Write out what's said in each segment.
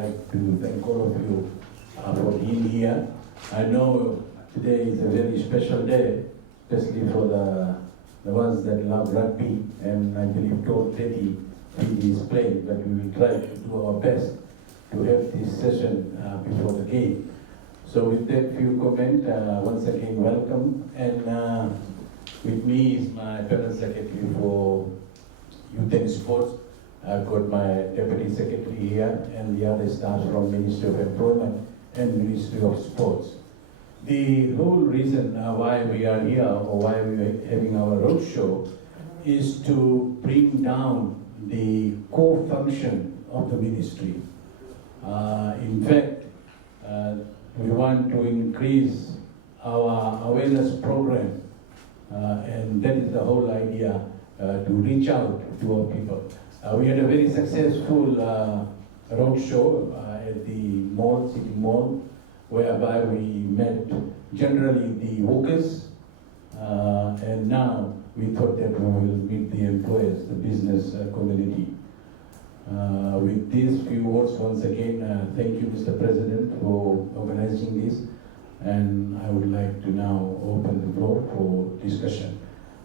like to thank all of you for being here. I know today is a very special day, especially for the ones that love rugby, and I believe Todd Teddy is playing, but we will try to do our best to have this session before the game. So with that few comment, once again welcome, and with me is my Permanent Secretary for Youth and Sports. I've got my Deputy Secretary here and the other staff from Ministry of Employment and Ministry of Sports. The whole reason why we are here or why we are having our roadshow is to bring down the core function of the ministry. In fact, we want to increase our awareness program, and that is the whole idea, to reach out to our people. We had a very successful roadshow at the mall, City Mall, whereby we met generally the workers, and now we thought that we will meet the employers, the business community. With these few words, once again, thank you, Mr. President, for organizing this, and I would like to now open the floor for discussion.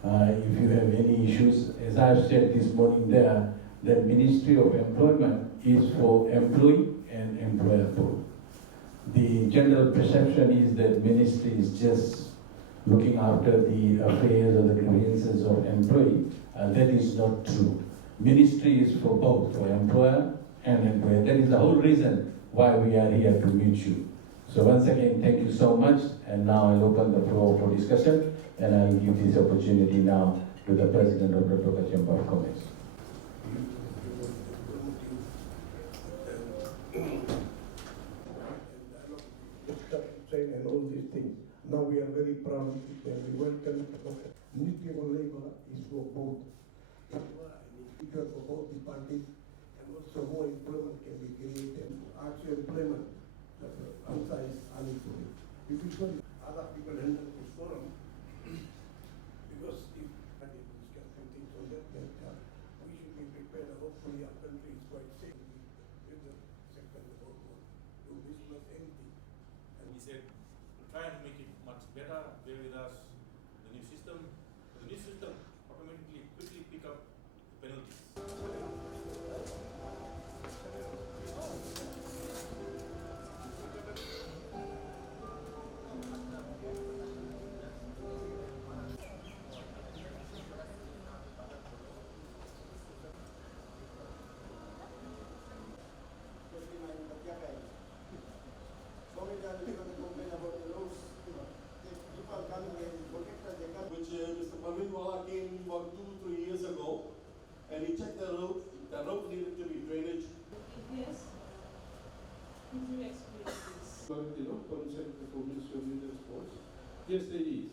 If you have any issues, as I said this morning there, the Ministry of Employment is for employee and employer both. The general perception is that ministry is just looking after the affairs or the grievances of employee. That is not true. Ministry is for both, for employer and employer. That is the whole reason why we are here to meet you. So once again, thank you so much. And now I'll open the floor for discussion, and I'll give this opportunity now to the President of the Toka Chamber of Commerce. And all these things. Now we are very proud and we welcome Ministry of Labor is for both. Because for both the parties, and also more employment can be created. Actual employment, the answer is unemployed. If you show other people handle this forum, because if I did discuss some things on that, we should be prepared. Hopefully our country is quite safe. With the sector of the whole world, do business, anything. And he said, we'll try and make it much better, bear with us, the new system. The new system automatically quickly pick up the penalties. Which Mr. Praveen Wala came about 2-3 years ago, and he checked the road. The road needed to be drainage. Yes. Could you explain this? Consent for Ministry of Youth and Sports. Yes, there is.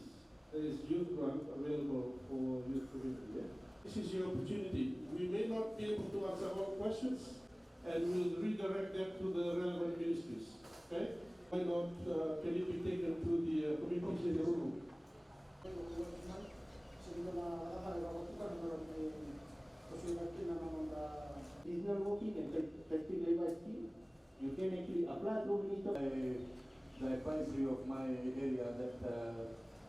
There is youth grant available for youth community. This is your opportunity. We may not be able to answer all questions, and we'll redirect them to the relevant ministries. Okay? Why not can it be taken to the committees in the room? Seasonal working and festive labor scheme, you can actually apply to Minister. The advisory of my area that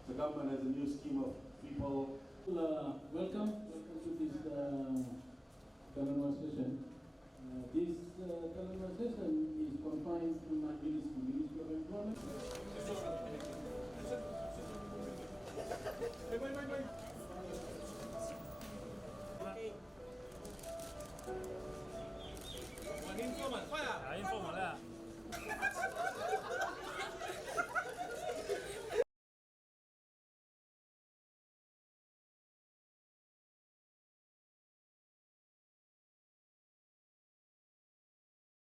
the government has a new scheme of people. Welcome to this Telenor session. This Telenor session is confined to my ministry, Ministry of Employment.